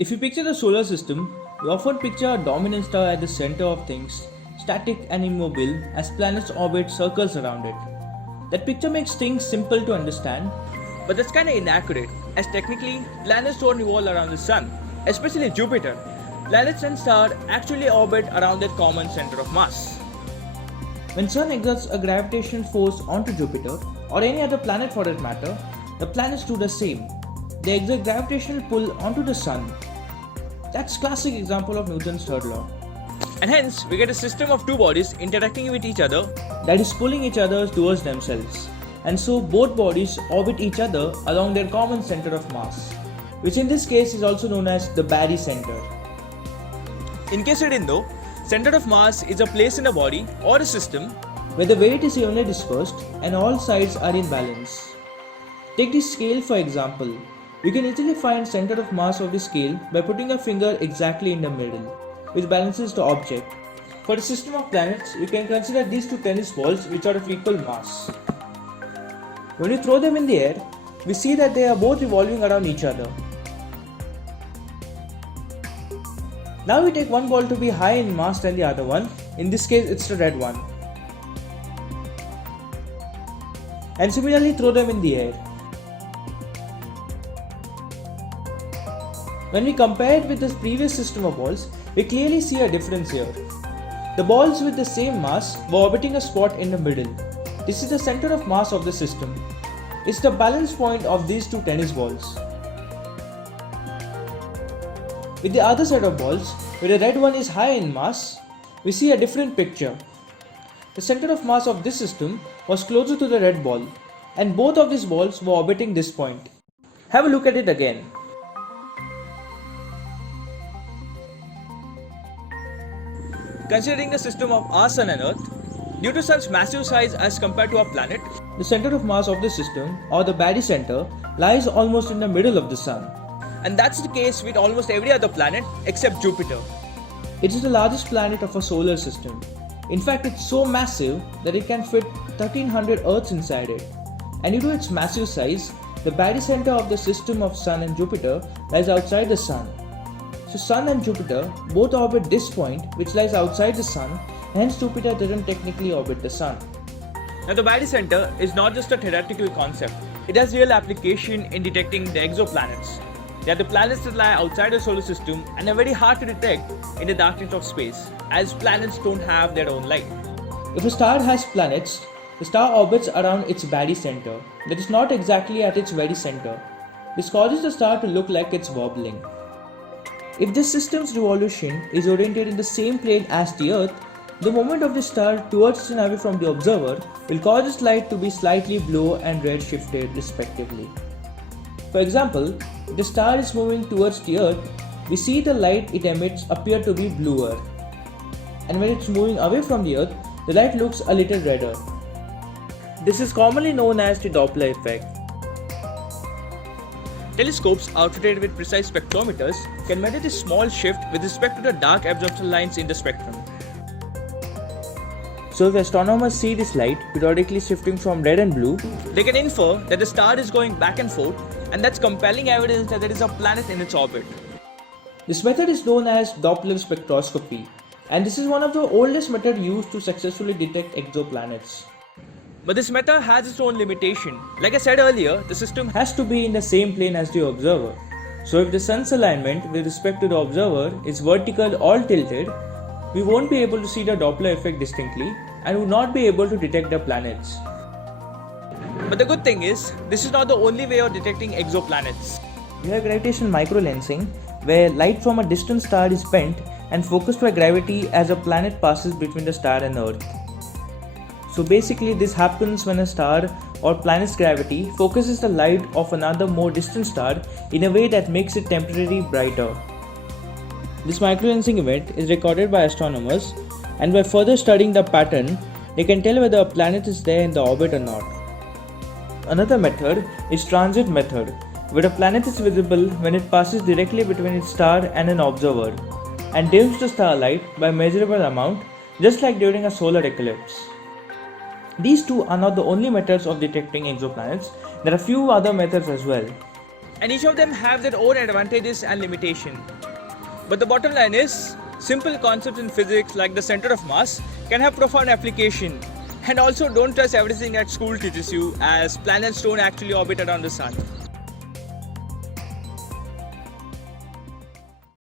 If you picture the solar system, we often picture a dominant star at the center of things, static and immobile as planets orbit circles around it. That picture makes things simple to understand, but that's kinda inaccurate, as technically, planets don't revolve around the sun, especially Jupiter. Planets and stars actually orbit around their common center of mass. When Sun exerts a gravitational force onto Jupiter, or any other planet for that matter, the planets do the same. They exert gravitational pull onto the Sun. That's classic example of Newton's third law. And hence, we get a system of two bodies interacting with each other that is pulling each other towards themselves. And so both bodies orbit each other along their common center of mass, which in this case is also known as the barycenter. In case you didn't know, center of mass is a place in a body or a system where the weight is evenly dispersed and all sides are in balance. Take the scale for example. You can easily find center of mass of the scale by putting a finger exactly in the middle, which balances the object. For a system of planets, you can consider these two tennis balls which are of equal mass. When you throw them in the air, we see that they are both revolving around each other. Now we take one ball to be higher in mass than the other one, in this case it's the red one. And similarly throw them in the air. When we compare it with the previous system of balls, we clearly see a difference here. The balls with the same mass were orbiting a spot in the middle. This is the center of mass of the system. It's the balance point of these two tennis balls. With the other set of balls, where the red one is higher in mass, we see a different picture. The center of mass of this system was closer to the red ball, and both of these balls were orbiting this point. Have a look at it again. Considering the system of our Sun and Earth, due to Sun's massive size as compared to our planet, the center of mass of the system, or the barycenter, lies almost in the middle of the Sun. And that's the case with almost every other planet except Jupiter. It is the largest planet of our solar system. In fact, it's so massive that it can fit 1300 Earths inside it. And due to its massive size, the barycenter of the system of Sun and Jupiter lies outside the Sun. So Sun and Jupiter both orbit this point which lies outside the Sun, hence Jupiter doesn't technically orbit the Sun. Now the barycenter is not just a theoretical concept, it has real application in detecting the exoplanets. They are the planets that lie outside the solar system and are very hard to detect in the darkness of space, as planets don't have their own light. If a star has planets, the star orbits around its barycenter, that is not exactly at its very center. This causes the star to look like it's wobbling. If this system's revolution is oriented in the same plane as the Earth, the movement of the star towards and away from the observer will cause its light to be slightly blue and red shifted respectively. For example, if the star is moving towards the Earth, we see the light it emits appear to be bluer. And when it's moving away from the Earth, the light looks a little redder. This is commonly known as the Doppler effect. Telescopes outfitted with precise spectrometers can measure this small shift with respect to the dark absorption lines in the spectrum. So if astronomers see this light periodically shifting from red and blue, they can infer that the star is going back and forth, and that's compelling evidence that there is a planet in its orbit. This method is known as Doppler spectroscopy, and this is one of the oldest methods used to successfully detect exoplanets. But this method has its own limitation. Like I said earlier, the system has to be in the same plane as the observer. So if the sun's alignment with respect to the observer is vertical or tilted, we won't be able to see the Doppler effect distinctly and would not be able to detect the planets. But the good thing is, this is not the only way of detecting exoplanets. We have gravitational microlensing, where light from a distant star is bent and focused by gravity as a planet passes between the star and Earth. So basically this happens when a star or planet's gravity focuses the light of another more distant star in a way that makes it temporarily brighter. This microlensing event is recorded by astronomers, and by further studying the pattern, they can tell whether a planet is there in the orbit or not. Another method is transit method, where a planet is visible when it passes directly between its star and an observer, and dims the starlight by measurable amount, just like during a solar eclipse. These two are not the only methods of detecting exoplanets. There are few other methods as well. and each of them have their own advantages and limitation. But the bottom line is, simple concepts in physics like the center of mass can have profound application. And also, don't trust everything that school teaches you, as planets don't actually orbit around the sun.